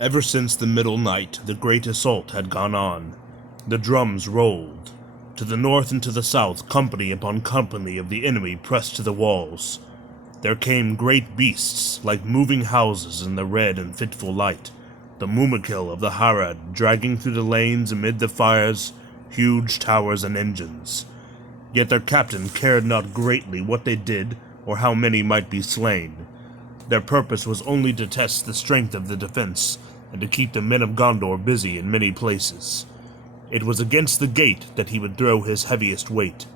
Ever since the middle night, the great assault had gone on. The drums rolled. To the north and to the south, company upon company of the enemy pressed to the walls. There came great beasts, like moving houses in the red and fitful light, the Mumakil of the Harad dragging through the lanes amid the fires, huge towers and engines. Yet their captain cared not greatly what they did or how many might be slain. Their purpose was only to test the strength of the defense, and to keep the men of Gondor busy in many places. It was against the gate that he would throw his heaviest weight.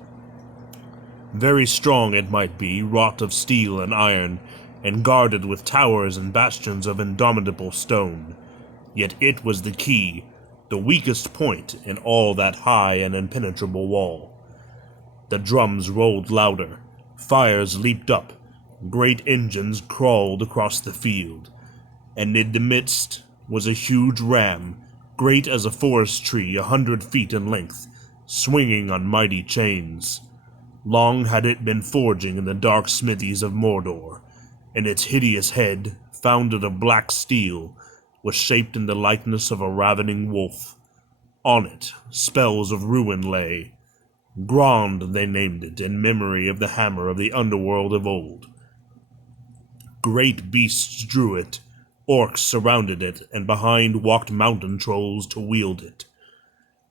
Very strong it might be, wrought of steel and iron, and guarded with towers and bastions of indomitable stone. Yet it was the key, the weakest point in all that high and impenetrable wall. The drums rolled louder, fires leaped up, great engines crawled across the field, and in the midst was a huge ram, great as a forest tree 100 feet in length, swinging on mighty chains. Long had it been forging in the dark smithies of Mordor, and its hideous head, founded of black steel, was shaped in the likeness of a ravening wolf. On it, spells of ruin lay. Grond they named it, in memory of the hammer of the underworld of old. Great beasts drew it, orcs surrounded it, and behind walked mountain trolls to wield it.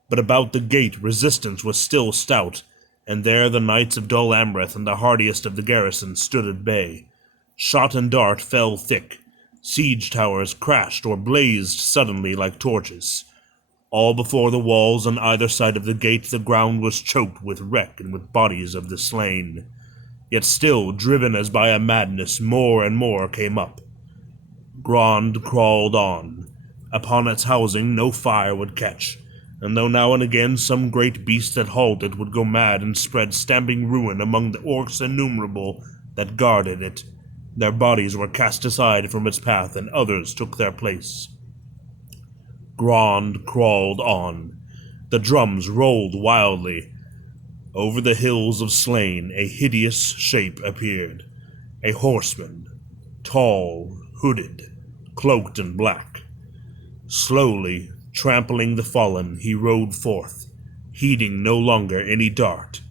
But about the gate resistance was still stout, and there the knights of Dol Amrith and the hardiest of the garrison stood at bay. Shot and dart fell thick. Siege towers crashed or blazed suddenly like torches. All before the walls on either side of the gate the ground was choked with wreck and with bodies of the slain. Yet still, driven as by a madness, more and more came up. Grond crawled on. Upon its housing no fire would catch, and though now and again some great beast that halted would go mad and spread stamping ruin among the orcs innumerable that guarded it, their bodies were cast aside from its path and others took their place. Grond crawled on. The drums rolled wildly. Over the hills of slain a hideous shape appeared, a horseman, tall, hooded, cloaked in black. Slowly, trampling the fallen, he rode forth, heeding no longer any dart.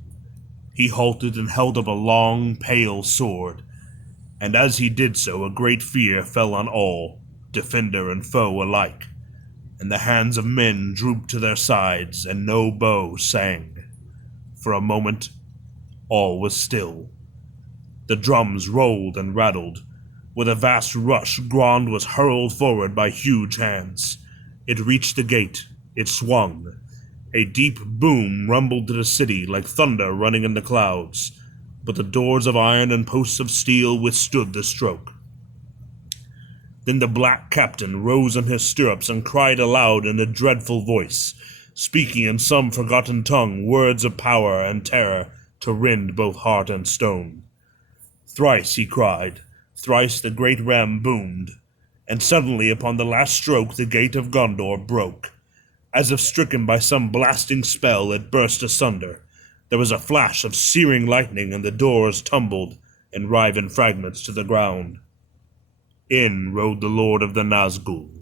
He halted and held up a long, pale sword, and as he did so a great fear fell on all, defender and foe alike, and the hands of men drooped to their sides, and no bow sang. For a moment, all was still. The drums rolled and rattled. With a vast rush, Grond was hurled forward by huge hands. It reached the gate. It swung. A deep boom rumbled to the city like thunder running in the clouds, but the doors of iron and posts of steel withstood the stroke. Then the black captain rose in his stirrups and cried aloud in a dreadful voice, speaking in some forgotten tongue words of power and terror to rend both heart and stone. Thrice he cried, thrice the great ram boomed, and suddenly upon the last stroke the gate of Gondor broke. As if stricken by some blasting spell, it burst asunder. There was a flash of searing lightning, and the doors tumbled in riven fragments to the ground. In rode the Lord of the Nazgul.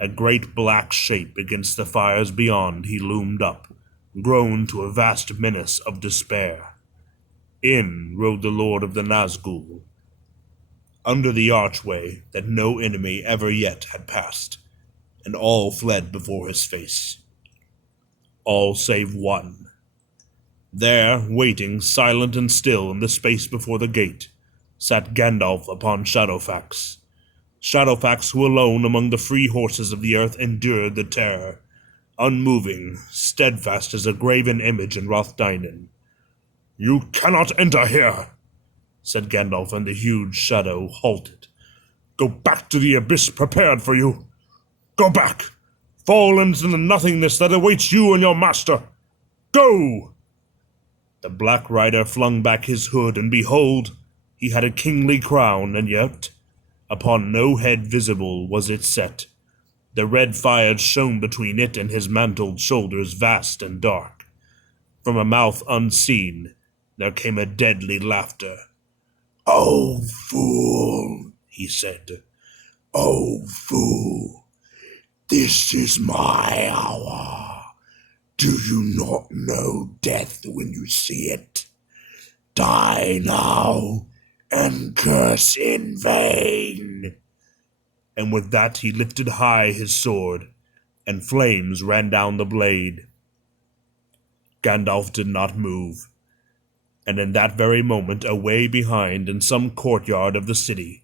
A great black shape against the fires beyond he loomed up, grown to a vast menace of despair. In rode the Lord of the Nazgul. Under the archway that no enemy ever yet had passed, and all fled before his face. All save one. There, waiting, silent and still in the space before the gate, sat Gandalf upon Shadowfax. Shadowfax, who alone among the free horses of the earth endured the terror, unmoving, steadfast as a graven image in Rothdainen. "You cannot enter here," said Gandalf, and the huge shadow halted. "Go back to the abyss prepared for you. Go back! Fall into the nothingness that awaits you and your master. Go!" The Black Rider flung back his hood, and behold, he had a kingly crown, and yet upon no head visible was it set. The red fires shone between it and his mantled shoulders, vast and dark. From a mouth unseen there came a deadly laughter. "Oh, fool," he said. "Oh, fool, This is my hour. Do you not know death when you see it? Die now and curse in vain. And with that he lifted high his sword, and flames ran down the blade. Gandalf did not move, and in that very moment, away behind, in some courtyard of the city,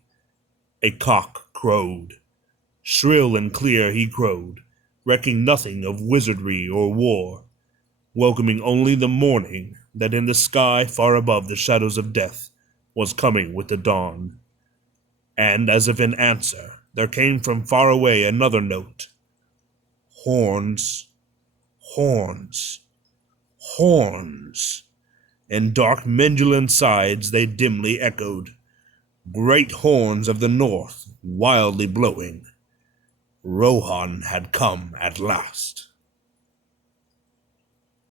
a cock crowed. Shrill and clear he crowed, recking nothing of wizardry or war, welcoming only the morning that in the sky far above the shadows of death was coming with the dawn. And as if in answer, there came from far away another note. Horns, horns, horns. In dark Mendulan sides they dimly echoed, great horns of the north wildly blowing. Rohan had come at last.